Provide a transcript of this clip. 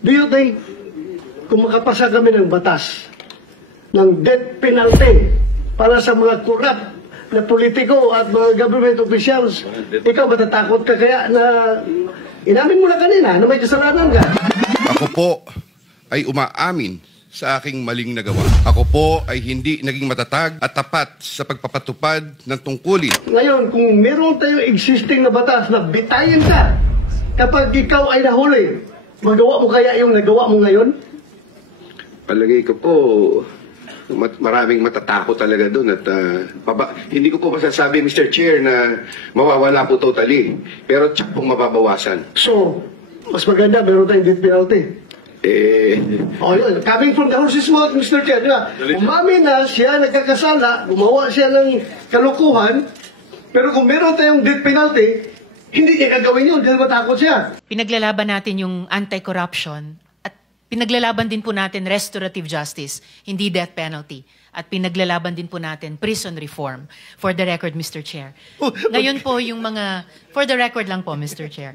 Do you think kung makapasa kami ng batas ng death penalty para sa mga corrupt na politiko at mga government officials, ikaw matatakot ka kaya na inamin mo na kanina na may kasalanan ka? Ako po ay umaamin sa aking maling nagawa. Ako po ay hindi naging matatag at tapat sa pagpapatupad ng tungkulin. Ngayon, kung meron tayong existing na batas na bitayin ka kapag ikaw ay nahuli, magawa mo kaya yung nagawa mo ngayon? Palagay ko po, maraming matatakot talaga doon at hindi ko po masasabi, Mr. Chair, na mawawala po totally. Pero tsak pong mababawasan. So, mas maganda meron tayong death penalty. Oh, yun. Coming from the horse's mouth, Mr. Chair, umamin na siya nagkakasala, gumawa siya ng kalukuhan, pero kung meron tayong death penalty, hindi niya gagawin yun, dahil matakot siya. Pinaglalaban natin yung anti-corruption at pinaglalaban din po natin restorative justice, hindi death penalty. At pinaglalaban din po natin prison reform. For the record, Mr. Chair. Ngayon po yung mga, for the record lang po, Mr. Chair.